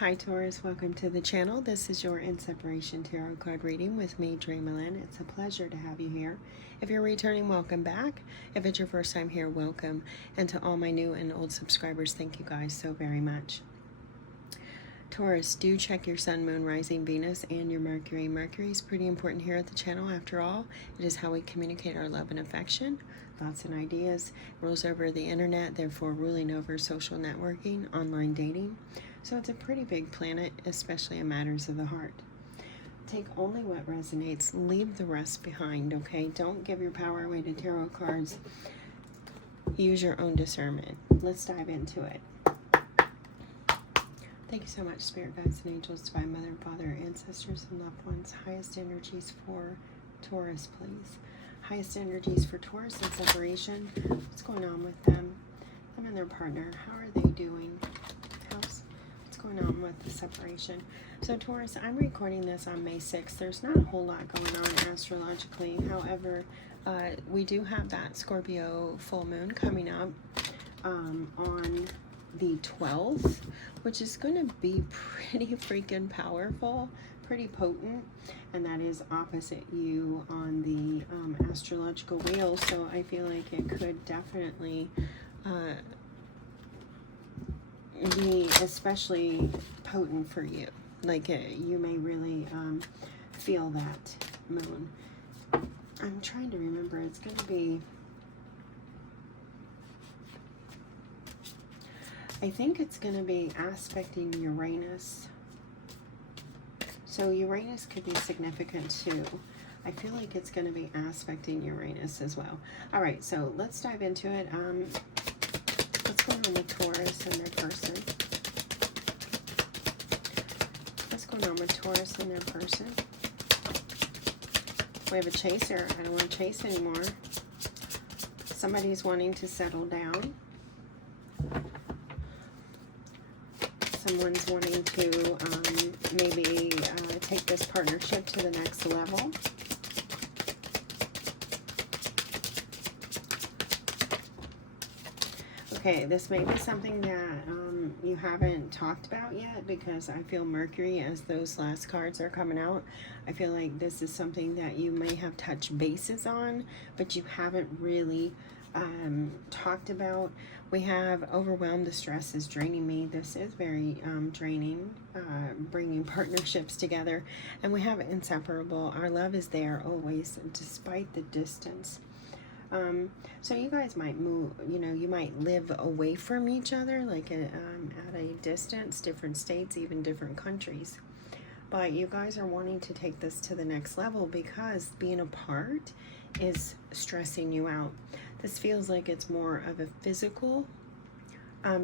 Hi Taurus, welcome to the channel. This is your In Separation Tarot card reading with me, DreamaLynn. It's a pleasure to have you here. If you're returning, welcome back. If it's your first time here, welcome. And to all my new and old subscribers, thank you guys so very much. Taurus, do check your Sun, Moon, Rising, Venus, and your Mercury. Mercury is pretty important here at the channel. After all, it is how we communicate our love and affection. Thoughts and ideas. Rules over the internet, therefore ruling over social networking, online dating. So it's a pretty big planet, especially in matters of the heart. Take only what resonates. Leave the rest behind, okay? Don't give your power away to tarot cards. Use your own discernment. Let's dive into it. Thank you so much, Spirit Guides and Angels, Divine Mother and Father, Ancestors and Loved Ones. Highest energies for Taurus, please. Highest energies for Taurus in separation. What's going on with them? Them and their partner. How are they doing? What's going on with the separation? So Taurus, I'm recording this on May 6th. There's not a whole lot going on astrologically. However, we do have that Scorpio full moon coming up on the 12th, which is going to be pretty freaking powerful, pretty potent, and that is opposite you on the astrological wheel. So I feel like it could definitely be especially potent for you. Like you may really feel that moon. I'm trying to remember. It's going to be, I think it's going to be aspecting Uranus. So Uranus could be significant too. I feel like it's going to be aspecting Uranus as well. All right, so let's dive into it. What's going on with Taurus and their person? What's going on with Taurus and their person? We have a chaser. I don't want to chase anymore. Somebody's wanting to settle down. Someone's wanting to maybe take this partnership to the next level. Okay, this may be something that you haven't talked about yet, because I feel Mercury, as those last cards are coming out, I feel like this is something that you may have touched bases on, but you haven't really talked about. We have overwhelmed, the stress is draining me. This is very draining, bringing partnerships together. And we have inseparable. Our love is there always, despite the distance. So you guys might move, you might live away from each other, like at a distance, different states, even different countries. But you guys are wanting to take this to the next level because being apart is stressing you out. This feels like it's more of a physical, a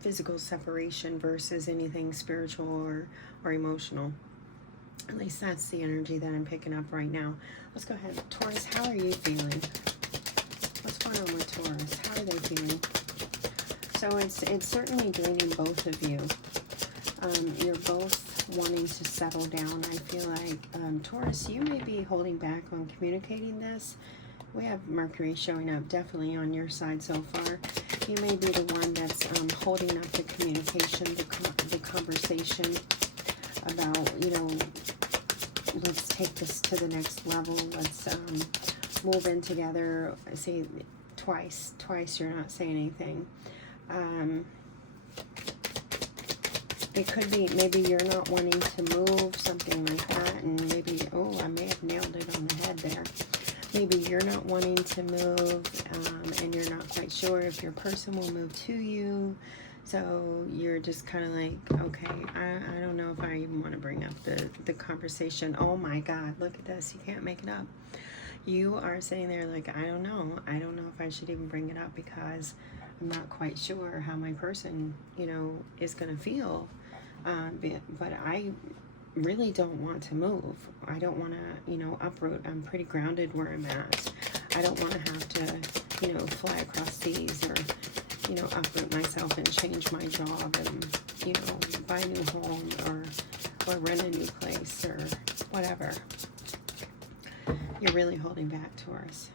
physical separation versus anything spiritual or emotional. At least that's the energy that I'm picking up right now. Let's go ahead. Taurus, how are you feeling? What's going on with Taurus? How are they feeling? So it's certainly draining both of you. You're both wanting to settle down. I feel like, Taurus, you may be holding back on communicating this. We have Mercury showing up definitely on your side so far. You may be the one that's holding up the communication, the conversation about, let's take this to the next level. Let's move in together. See, twice you're not saying anything. It could be maybe you're not wanting to move, something like that, and maybe, oh, I may have nailed it on the head there. Maybe you're not wanting to move, and you're not quite sure if your person will move to you. So you're just kind of like, okay, I don't know if I even want to bring up the conversation. Oh my God, look at this. You can't make it up. You are sitting there like, I don't know if I should even bring it up because I'm not quite sure how my person, is going to feel. But I really don't want to move. I don't want to, uproot. I'm pretty grounded where I'm at. I don't want to have to, fly across seas or, uproot myself and change my job and, buy a new home or rent a new place or whatever. You're really holding back, Taurus.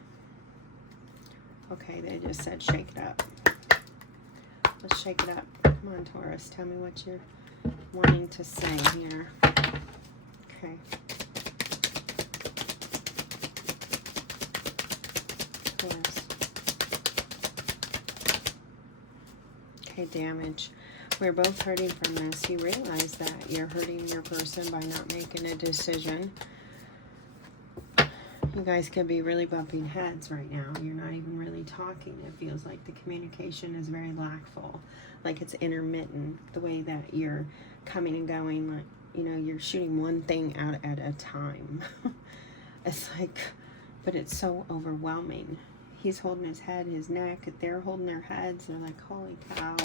Okay, they just said shake it up. Let's shake it up. Come on, Taurus. Tell me what you're wanting to say here. Okay. Taurus. Okay, damage. We're both hurting from this. You realize that you're hurting your person by not making a decision. You guys could be really bumping heads right now. You're not even really talking. It feels like the communication is very lackful, like it's intermittent, the way that you're coming and going, like, you know, you're shooting one thing out at a time. It's like, but it's so overwhelming. He's holding his head, his neck, they're holding their heads. They're like, holy cow.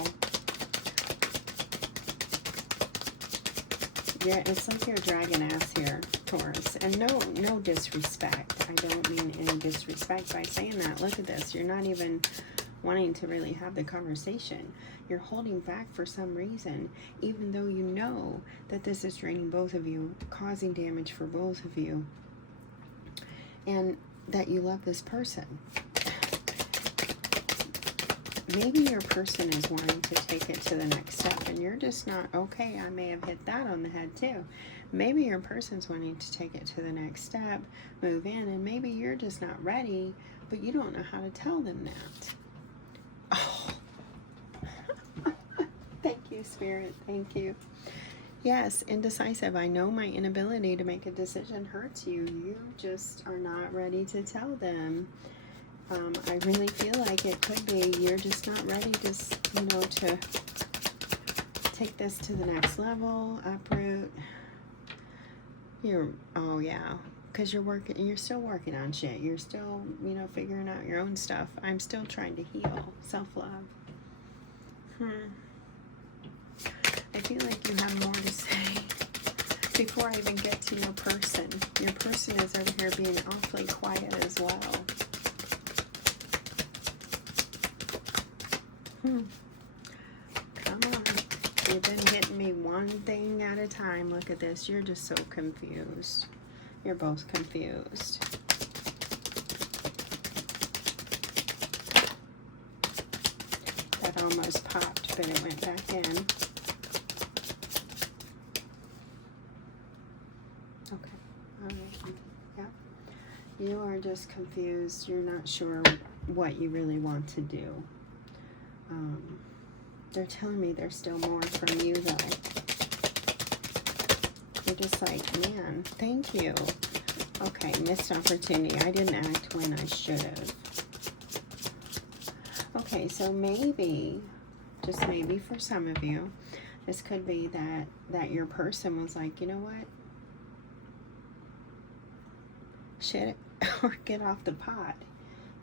Yeah, it's like you're dragging ass here, Taurus. And no disrespect. I don't mean any disrespect by saying that. Look at this. You're not even wanting to really have the conversation. You're holding back for some reason, even though you know that this is draining both of you, causing damage for both of you, and that you love this person. Maybe your person is wanting to take it to the next step, and you're just not. Okay, I may have hit that on the head too. Maybe your person's wanting to take it to the next step, move in, and maybe you're just not ready, but you don't know how to tell them that. Oh. Thank you, Spirit. Thank you. Yes, indecisive. I know my inability to make a decision hurts you. You just are not ready to tell them. I really feel like it could be you're just not ready to, you know, to take this to the next level, uproot. Oh yeah, because you're still working on shit. You're still, you know, figuring out your own stuff. I'm still trying to heal, self-love. I feel like you have more to say before I even get to your person. Your person is over here being awfully quiet as well. Come on. You've been hitting me one thing at a time. Look at this. You're just so confused. You're both confused. That almost popped, but it went back in. Okay. All right. Yeah. You are just confused. You're not sure what you really want to do. They're telling me there's still more from you, though. You're just like, man, thank you. Okay, missed opportunity. I didn't act when I should have. Okay, so maybe, just maybe for some of you, this could be that your person was like, you know what? Shit, or get off the pot.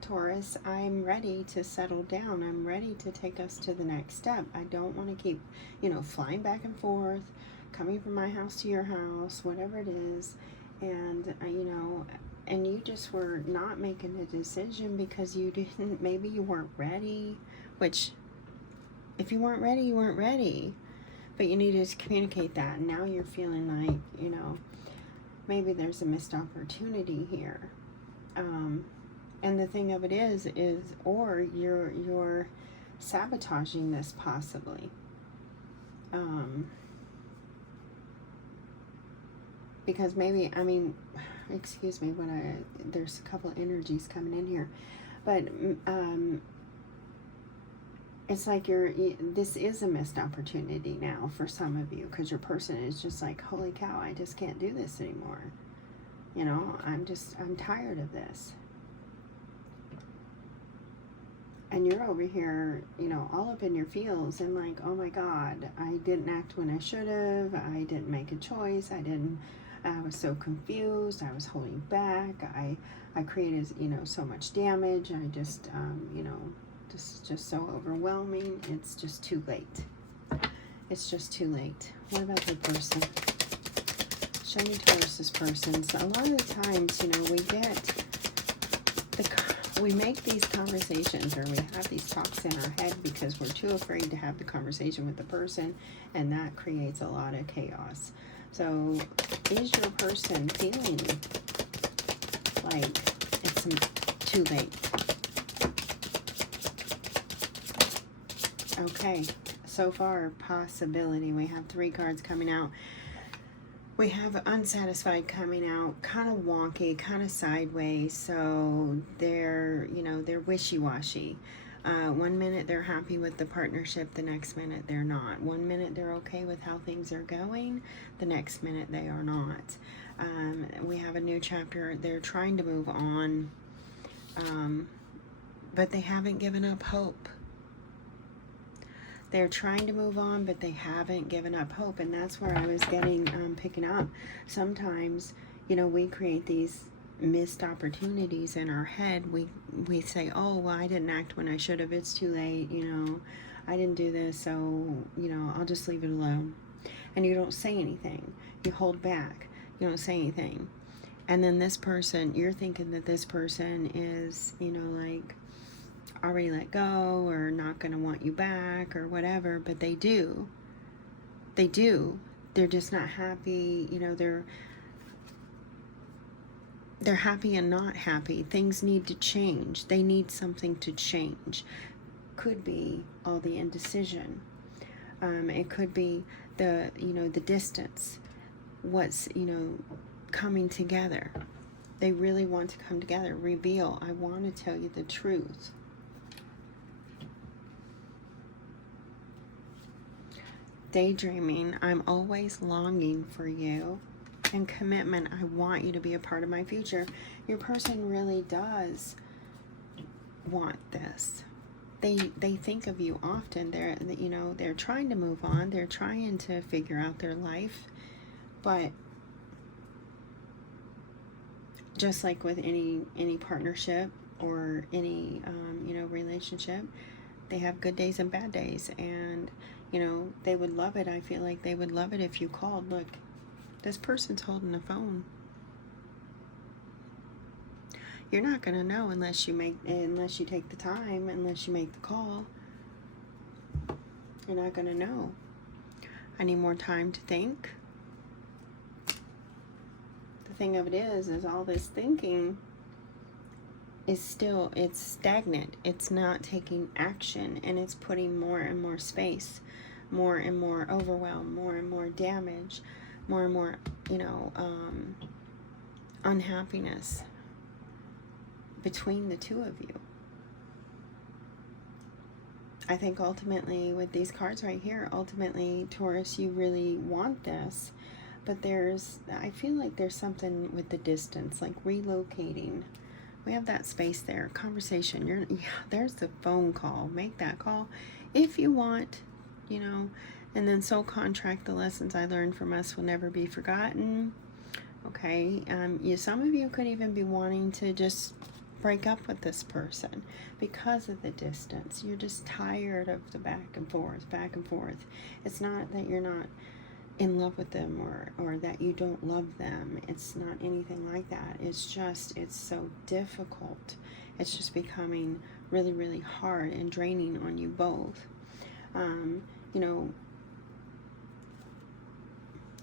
Taurus, I'm ready to settle down. I'm ready to take us to the next step. I don't want to keep, you know, flying back and forth, coming from my house to your house, whatever it is. And, you know, and you just were not making a decision because you didn't, maybe you weren't ready, which if you weren't ready, you weren't ready. But you needed to communicate that. And now you're feeling like, you know, maybe there's a missed opportunity here. And the thing of it is, or you're sabotaging this possibly. Because maybe, I mean, excuse me, there's a couple of energies coming in here, but it's like this is a missed opportunity now for some of you, because your person is just like, holy cow, I just can't do this anymore. You know, I'm tired of this. And you're over here, you know, all up in your feels and like, oh my God, I didn't act when I should have. I didn't make a choice. I was so confused. I was holding back. I created, you know, so much damage. I just, you know, just so overwhelming. It's just too late. It's just too late. What about the person? Show me Taurus's person. So a lot of the times, you know, we make these conversations, or we have these talks in our head because we're too afraid to have the conversation with the person, and that creates a lot of chaos. So is your person feeling like it's too late? Okay, so far, possibility. We have 3 cards coming out. We have unsatisfied coming out, kind of wonky, kind of sideways. So they're, you know, they're wishy-washy. One minute they're happy with the partnership, the next minute they're not. One minute they're okay with how things are going, the next minute they are not. We have a new chapter. They're trying to move on, but they haven't given up hope. They're trying to move on, but they haven't given up hope. And that's where I was getting, picking up. Sometimes, you know, we create these missed opportunities in our head. We say, oh, well, I didn't act when I should have. It's too late, you know. I didn't do this, so, you know, I'll just leave it alone. And you don't say anything. You hold back. You don't say anything. And then this person, you're thinking that this person is, you know, like, already let go or not going to want you back or whatever, but they do. They do. They're just not happy. You know, they're happy and not happy. Things need to change. They need something to change. Could be all the indecision. It could be the, you know, the distance. What's, you know, coming together. They really want to come together. Reveal. I want to tell you the truth. Daydreaming. I'm always longing for you. And commitment. I want you to be a part of my future. Your person really does want this. They think of you often. They're, you know, they're trying to move on. They're trying to figure out their life. But just like with any partnership or any you know, relationship, they have good days and bad days. And you know, they would love it. I feel like they would love it if you called. Look, this person's holding the phone. You're not gonna know unless you take the time, unless you make the call. You're not gonna know. I need more time to think. The thing of it is all this thinking is still, it's stagnant. It's not taking action, and it's putting more and more space, more and more overwhelm, more and more damage, more and more, you know, unhappiness between the two of you. I think ultimately with these cards right here, ultimately, Taurus, you really want this, but I feel like there's something with the distance, like relocating. We have that space there. Conversation. There's the phone call. Make that call if you want, you know. And then soul contract. The lessons I learned from us will never be forgotten. Okay. Some of you could even be wanting to just break up with this person because of the distance. You're just tired of the back and forth, back and forth. It's not that you're not in love with them or that you don't love them. It's not anything like that. It's just, it's so difficult. It's just becoming really, really hard and draining on you both. You know,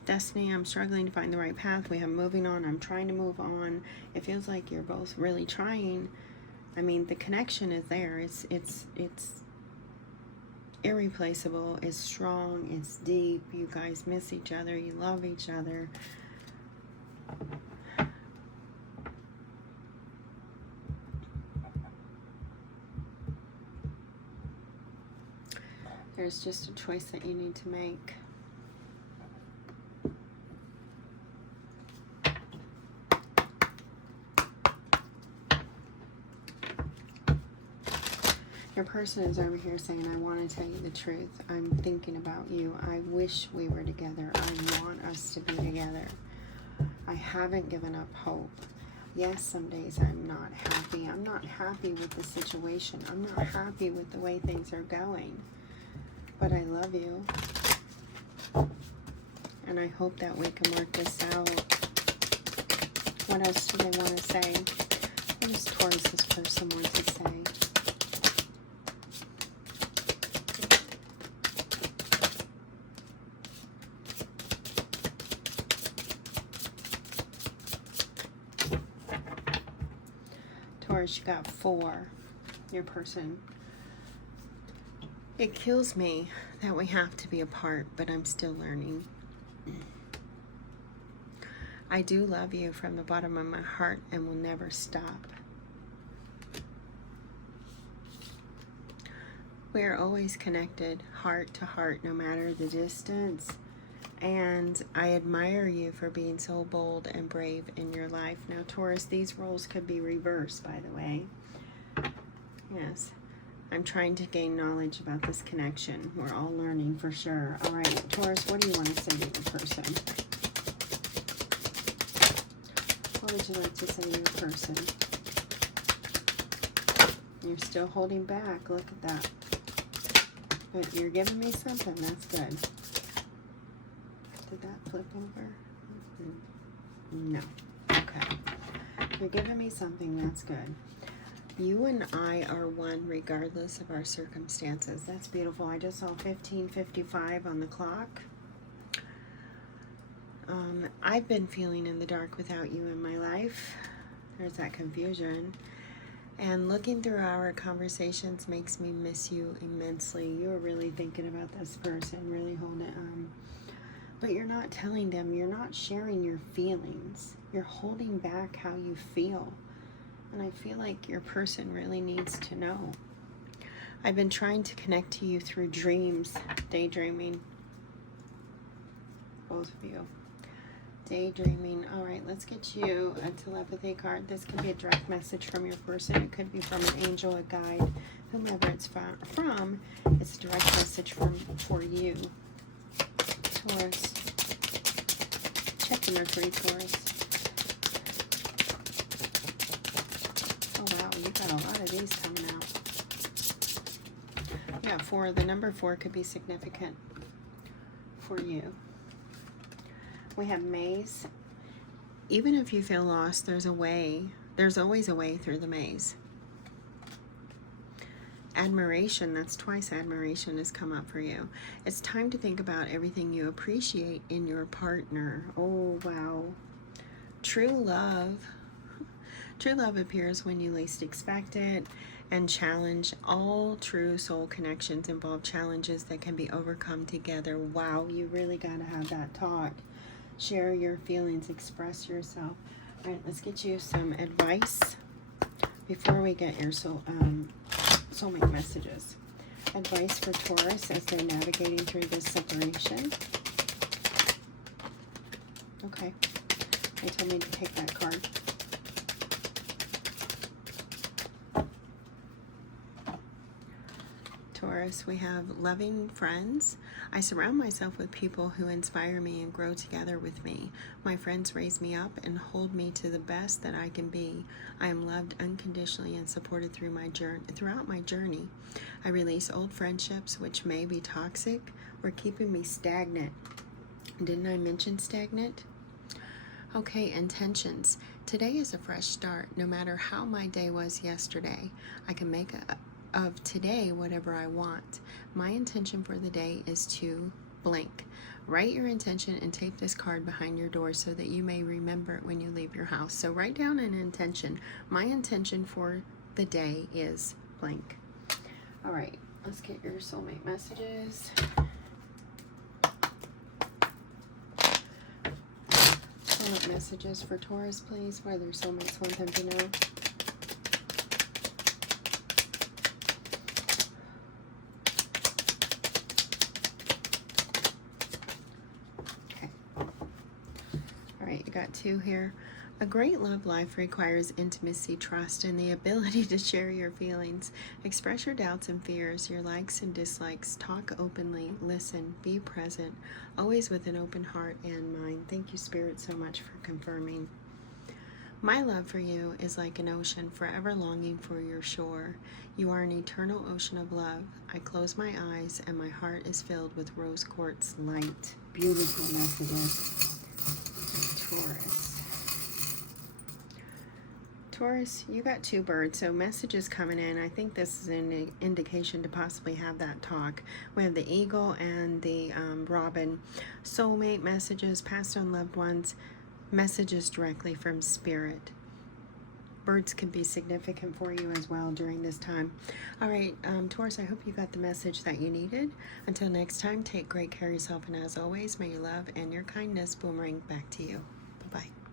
Destiny, I'm struggling to find the right path. We have moving on. I'm trying to move on. It feels like you're both really trying. I mean, the connection is there. It's irreplaceable. It's strong. It's deep. You guys miss each other. You love each other. There's just a choice that you need to make. Your person is over here saying, I want to tell you the truth. I'm thinking about you. I wish we were together. I want us to be together. I haven't given up hope. Yes, some days I'm not happy. I'm not happy with the situation. I'm not happy with the way things are going. But I love you. And I hope that we can work this out. What else do they want to say? What does Taurus's person want to say? Taurus, you got 4. Your person. It kills me that we have to be apart, but I'm still learning. I do love you from the bottom of my heart and will never stop. We are always connected, heart to heart, no matter the distance. And I admire you for being so bold and brave in your life. Now, Taurus, these roles could be reversed, by the way. Yes. I'm trying to gain knowledge about this connection. We're all learning for sure. All right, Taurus, what do you want to say to your person? What would you like to say to your person? You're still holding back. Look at that. But you're giving me something. That's good. Did that flip over? No. Okay. You're giving me something. That's good. You and I are one regardless of our circumstances. That's beautiful. I just saw 15:55 on the clock. I've been feeling in the dark without you in my life. There's that confusion. And looking through our conversations makes me miss you immensely. You're really thinking about this person, really holding it. But you're not telling them. You're not sharing your feelings. You're holding back how you feel. And I feel like your person really needs to know. I've been trying to connect to you through dreams, daydreaming. Both of you. Daydreaming. All right, let's get you a telepathy card. This could be a direct message from your person. It could be from an angel, a guide, whomever it's from. It's a direct message for you. Taurus. Check the Mercury, Taurus. Oh wow, you got a lot of these coming out. Yeah, 4. The number 4 could be significant for you. We have maze. Even if you feel lost, there's a way. There's always a way through the maze. Admiration, that's twice admiration has come up for you. It's time to think about everything you appreciate in your partner. Oh, wow. True love. True love appears when you least expect it, and challenge. All true soul connections involve challenges that can be overcome together. Wow, you really got to have that talk. Share your feelings, express yourself. All right, let's get you some advice before we get your soulmate messages. Advice for Taurus as they're navigating through this separation. Okay, they told me to take that card. Taurus, we have loving friends. I surround myself with people who inspire me and grow together with me. My friends raise me up and hold me to the best that I can be. I am loved unconditionally and supported throughout my journey. I release old friendships which may be toxic or keeping me stagnant. Didn't I mention stagnant? Okay, intentions. Today is a fresh start. No matter how my day was yesterday, I can make of today whatever I want. My intention for the day is to blank. Write your intention and tape this card behind your door so that you may remember it when you leave your house. So write down an intention. My intention for the day is blank. All right, let's get your soulmate messages. Soulmate messages for Taurus, please. What their soulmates want them to know. You got 2 here. A great love life requires intimacy, trust, and the ability to share your feelings. Express your doubts and fears, your likes and dislikes. Talk openly, listen, be present, always with an open heart and mind. Thank you, Spirit, so much for confirming. My love for you is like an ocean, forever longing for your shore. You are an eternal ocean of love. I close my eyes and my heart is filled with rose quartz light. Beautiful messages. Taurus. Taurus, you got 2 birds, so messages coming in. I think this is an indication to possibly have that talk. We have the eagle and the robin. Soulmate messages, passed on loved ones, messages directly from Spirit. birds can be significant for you as well during this time. All right, Taurus, I hope you got the message that you needed. Until next time, take great care of yourself, and as always, may your love and your kindness boomerang back to you. Bye-bye.